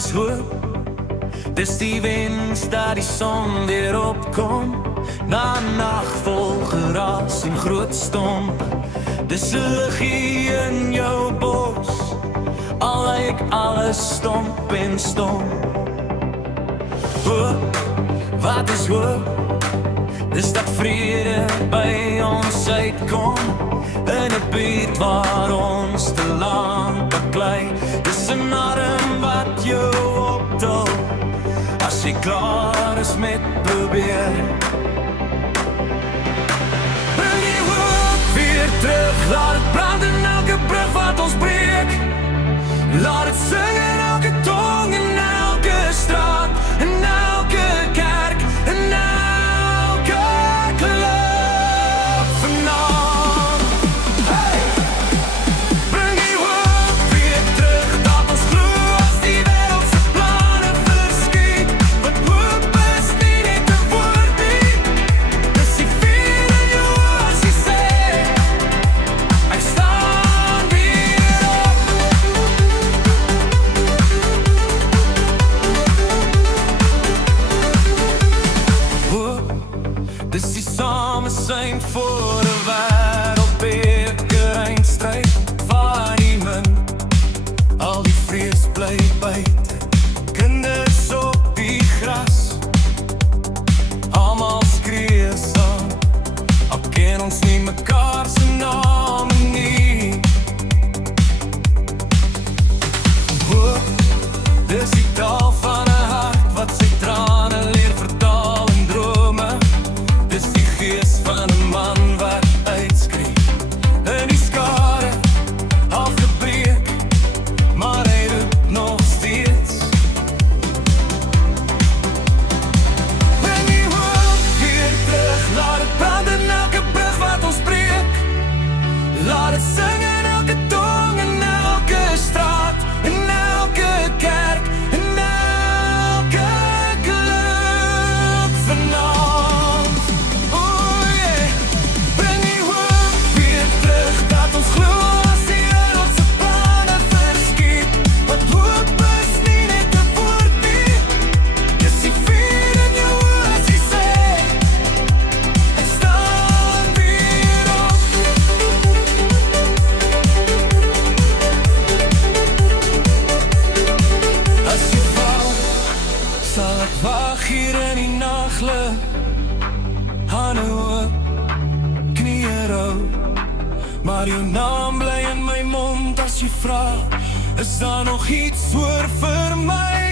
is hoop? Dis die wens dat die son weer opkom, na 'n nag vol geraas en groot stomp. Dis 'n liggie in jou bos, al lyk alles stomp en stomp. Hoop, wat is hoop? Dis dat vrede by ons uitkom, in 'n buurt waar ons te lank baklei. Dis 'n arm wat jou optel, as jy klaar is met probeer. Bring die hoop weer terug, laat het brand in elke brug wat ons breek. Laat het sing in elke tong, in elke straat, in elke kerk, in elke klub vanavond. Hey! Bring die hoop weer terug, dat ons glo as die wêreld se planne verskiet. Want hoop is nie net 'n woord nie, dis die vuur in jou as jy sê, ek staan weer op. Hoop, dis die samesyn voor 'n wêreldbeker eindstryd, waar niemand, al die vrees bly buite. Kinders op die gras, almal skree saam, al ken ons nie mekaar se name nie. Hoop, dis die taal van 'n hart wat sy trane leer vertaal in drome. Dis die gees van 'n man wat uitskree in die skare, afgebreek, maar hy roep nog steeds. Bring die hoop weer terug, laat het brand in elke brug wat ons breek. Laat het sing in elke tong, in elke straat, in elke kerk, in elke klub vanavond. Oh yeah, bring die hoop weer terug, dat ons glo as die wêreld se planne verskiet. Want hoop is nie net 'n woord nie, dis die vuur in jou as jy sê, ek staan weer op. As jy val, sal ek wag hier in die naglig, hande hoop, knieë rou, maar jou naam bly in my mond as jy vra, is daar nog iets oor vir my?